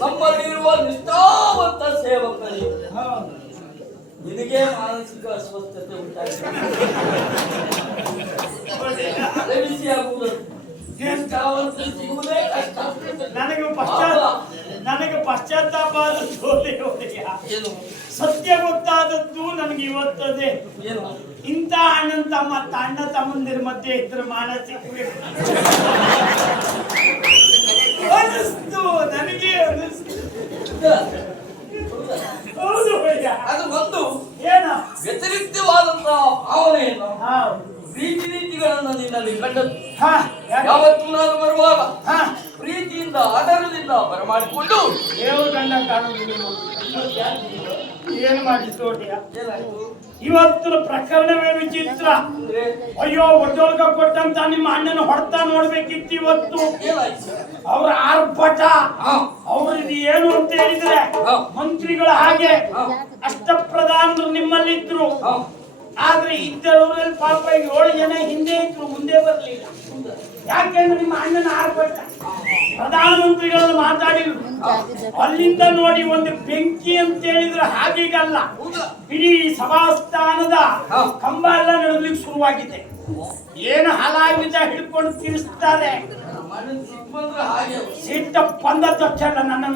ನಮ್ಮಲ್ಲಿರುವ ನಿಷ್ಠಾವಂತ ಸೇವಕರಿಗೆ ನಿನಗೆ ಮಾನಸಿಕ ಅಸ್ವಸ್ಥತೆ ಉಂಟಾಗಿದೆ. ಸಿಗುವುದೇ ಕಷ್ಟ. ನನಗೆ ಪಶ್ಚಾತ್ತಾಪ ಏನು ಸತ್ಯ ಗೊತ್ತಾದದ್ದು ನನಗೆ ಇವತ್ತದೆ. ಏನು ಇಂಥ ಅಣ್ಣ ತಮ್ಮಂದಿರ ಮಧ್ಯೆ ಇದ್ರೆ ಮಾನಸಿಕ ಅನಿಸ್ತು, ನನಗೆ ಅನಿಸ್ತು. ಹೌದು ಅದು ಒಂದು ಏನ ವ್ಯತಿರಿಕ್ತವಾದಂತಹ ಭಾವನೆಯನ್ನು ಪ್ರೀತಿ ರೀತಿಗಳನ್ನು ನಿನ್ನಲ್ಲಿ ಕಂಡದ್ದು. ಯಾವತ್ತು ನಾನು ಬರುವಾಗ ಪ್ರೀತಿಯಿಂದ ಆಧಾರದಿಂದ ಬರಮಾಡಿಕೊಂಡು ದೇವರು ಗಂಡ ಕಾಣುವುದಿಲ್ಲ. ಏನು ಮಾಡಿ ತೋಟಿಯ ಏನಾಯ್ತು ಇವತ್ತಿನ ಪ್ರಕರಣವೇ ವಿಚಿತ್ರ. ಅಯ್ಯೋ ಒಡ್ಡೊಳಗ ಕೊಟ್ಟಂತ ನಿಮ್ಮ ಅಣ್ಣನ ಹೊಡ್ತಾ ನೋಡ್ಬೇಕಿತ್ತು ಇವತ್ತು. ಅವ್ರ ಆರ್ಭಟ ಅವ್ರದ್ದು ಏನು ಅಂತ ಹೇಳಿದ್ರೆ ಮಂತ್ರಿಗಳ ಹಾಗೆ ಅಷ್ಟಪ್ರಧಾನರು ನಿಮ್ಮಲ್ಲಿದ್ರು. ಆದ್ರೆ ಇದ್ದವರಲ್ಲಿ ಪಾಪ 7 ಜನ ಹಿಂದೆ ಇದ್ರು, ಮುಂದೆ ಬರಲಿಲ್ಲ. ಯಾಕೆಂದ್ರೆ ನಿಮ್ಮ ಅಣ್ಣನ ಆರ್ಭಟ. ಪ್ರಧಾನಮಂತ್ರಿಗಳು ಮಾತಾಡಿದ್ರು. ಅಲ್ಲಿಂದ ನೋಡಿ ಒಂದು ಬೆಂಕಿ ಅಂತ ಹೇಳಿದ್ರೆ ಹಾಗೀಗಲ್ಲ, ಇಡೀ ಸಭಾಸ್ಥಾನದ ಕಂಬ ಎಲ್ಲ ನಡೆದಲಿಕ್ಕೆ ಶುರುವಾಗಿದೆ. ಏನು ಹಲಾವಿದ ಹಿಡ್ಕೊಂಡು ತಿರ್ಸ್ತಾರೆ. ಸಿಟ್ಟ ಬಂದ ತಕ್ಷಣ ನನ್ನ